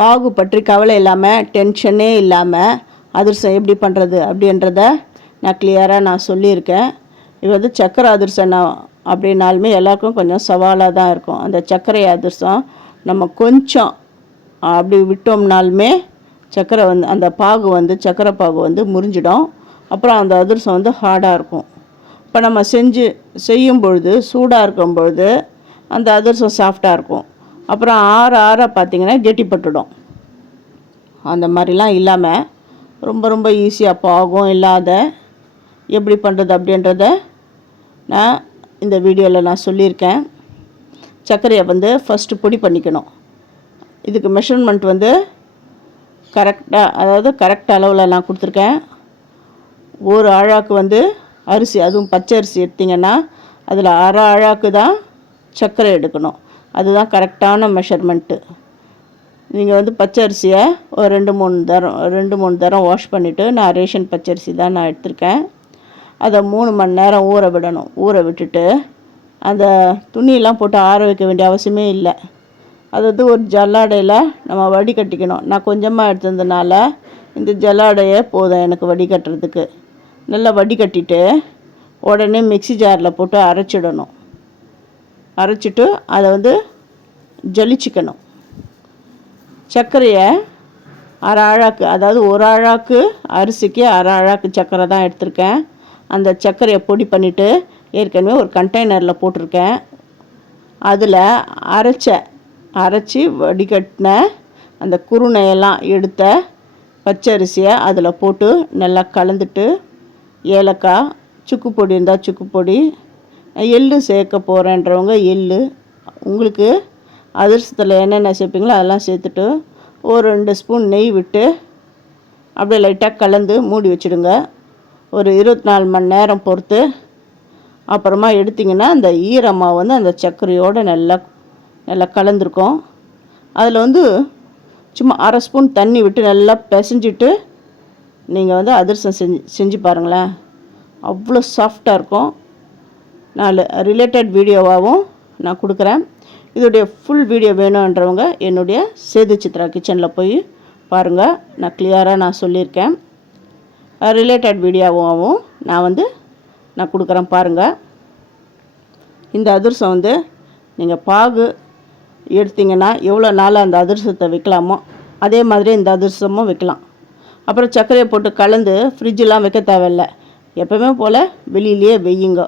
பாகு பற்றி கவலை இல்லாமல் டென்ஷனே இல்லாமல் அதிரசம் எப்படி பண்ணுறது அப்படின்றத நான் கிளியராக நான் சொல்லியிருக்கேன். இது வந்து சக்கரை அதிரசம் நான் அப்படின்னாலுமே எல்லாருக்கும் கொஞ்சம் சவாலாக தான் இருக்கும். அந்த சர்க்கரை அதிரசம் நம்ம கொஞ்சம் அப்படி விட்டோம்னாலுமே சக்கரை வந்து அந்த பாகு வந்து சர்க்கரை பாகு வந்து முறிஞ்சிடும். அப்புறம் அந்த அதிரசம் வந்து ஹார்டாக இருக்கும். இப்போ நம்ம செஞ்சு செய்யும் பொழுது சூடாக இருக்கும் பொழுது அந்த அதிரசம் சாஃப்டாக இருக்கும். அப்புறம் ஆற ஆற பார்த்தீங்கன்னா கெட்டிப்பட்டுடும் அந்த மாதிரிலாம் இல்லாமல் ரொம்ப ரொம்ப ஈஸியாக பாகம் இல்லாத எப்படி பண்ணுறது அப்படின்றத நான் இந்த வீடியோவில் நான் சொல்லியிருக்கேன். சர்க்கரையை வந்து ஃபஸ்ட்டு பொடி பண்ணிக்கணும். இதுக்கு மெஷர்மெண்ட் வந்து கரெக்டாக அதாவது கரெக்ட் அளவில் நான் கொடுத்துருக்கேன். ஒரு அழாக்கு வந்து அரிசி அதுவும் பச்சை அரிசி எடுத்திங்கன்னா அதில் அரை அழாக்கு தான் சர்க்கரை எடுக்கணும். அதுதான் கரெக்டான மெஷர்மெண்ட்டு நீங்கள் வந்து பச்சை அரிசியை ஒரு ரெண்டு மூணு தரம் ரெண்டு மூணு தரம் வாஷ் பண்ணிவிட்டு நான் ரேஷன் பச்சரிசி தான் நான் எடுத்திருக்கேன். அதை மூணு மணி நேரம் ஊற விடணும். ஊற விட்டுட்டு அந்த துணியெல்லாம் போட்டு ஆற வைக்க வேண்டிய அவசியமே இல்லை. அது வந்து ஒரு ஜல்லாடையில் நம்ம வடிகட்டிக்கணும். நான் கொஞ்சமாக எடுத்ததுனால இந்த ஜல்லாடையே போதும் எனக்கு வடிகட்டுறதுக்கு. நல்லா வடிகட்டிட்டு உடனே மிக்ஸி ஜாரில் போட்டு அரைச்சிடணும். அரைச்சிட்டு அதை வந்து ஜலிச்சிக்கணும். சர்க்கரையை அரை அழாக்கு அதாவது ஒரு அழாக்கு அரிசிக்கு அரை அழாக்கு சர்க்கரை தான் எடுத்திருக்கேன். அந்த சர்க்கரையை பொடி பண்ணிவிட்டு ஏற்கனவே ஒரு கண்டெய்னரில் போட்டிருக்கேன். அதில் அரைச்ச அரைச்சி வடிகட்டின அந்த குருணையெல்லாம் எடுத்த பச்சரிசியை அதில் போட்டு நல்லா கலந்துட்டு ஏலக்காய் சுக்கு பொடி இருந்தால் சுக்கு பொடி எள்ளு சேர்க்க போகிறேன்றவங்க எள்ளு. உங்களுக்கு அதிர்சத்தில் என்னென்ன சேர்ப்பீங்களோ அதெல்லாம் சேர்த்துட்டு ஒரு ரெண்டு ஸ்பூன் நெய் விட்டு அப்படியே லைட்டாக கலந்து மூடி வச்சுடுங்க. ஒரு இருபத்தி நாலு மணி நேரம் பொறுத்து. அப்புறமா எடுத்திங்கன்னா அந்த ஈரமாக வந்து அந்த சர்க்கரையோடு நல்லா நல்லா கலந்துருக்கும். அதில் வந்து சும்மா அரை ஸ்பூன் தண்ணி விட்டு நல்லா பிசைஞ்சிட்டு நீங்கள் வந்து அதிரசம் செஞ்சு செஞ்சு பாருங்களேன். அவ்வளோ சாஃப்டாக இருக்கும். நான் ரிலேட்டட் வீடியோவாகவும் நான் கொடுக்குறேன். இதோடைய ஃபுல் வீடியோ வேணுன்றவங்க என்னுடைய சேது சித்ரா கிச்சனில் போய் பாருங்கள் நான் கிளியராக நான் சொல்லியிருக்கேன். ரிலேட்டட் வீடியோவாகவும் நான் வந்து நான் கொடுக்குறேன் பாருங்கள் இந்த அதிர்சம் வந்து நீங்கள் பாகு எடுத்தீங்கன்னா எவ்வளோ நாளாக அந்த அதிர்சத்தை விற்கலாமோ அதே மாதிரி இந்த அதிரசமும் விற்கலாம் அப்புறம் சர்க்கரையை போட்டு கலந்து ஃப்ரிட்ஜெலாம் வைக்க தேவையில்ல. எப்போவுமே போல் வெளியிலேயே வெய்யுங்க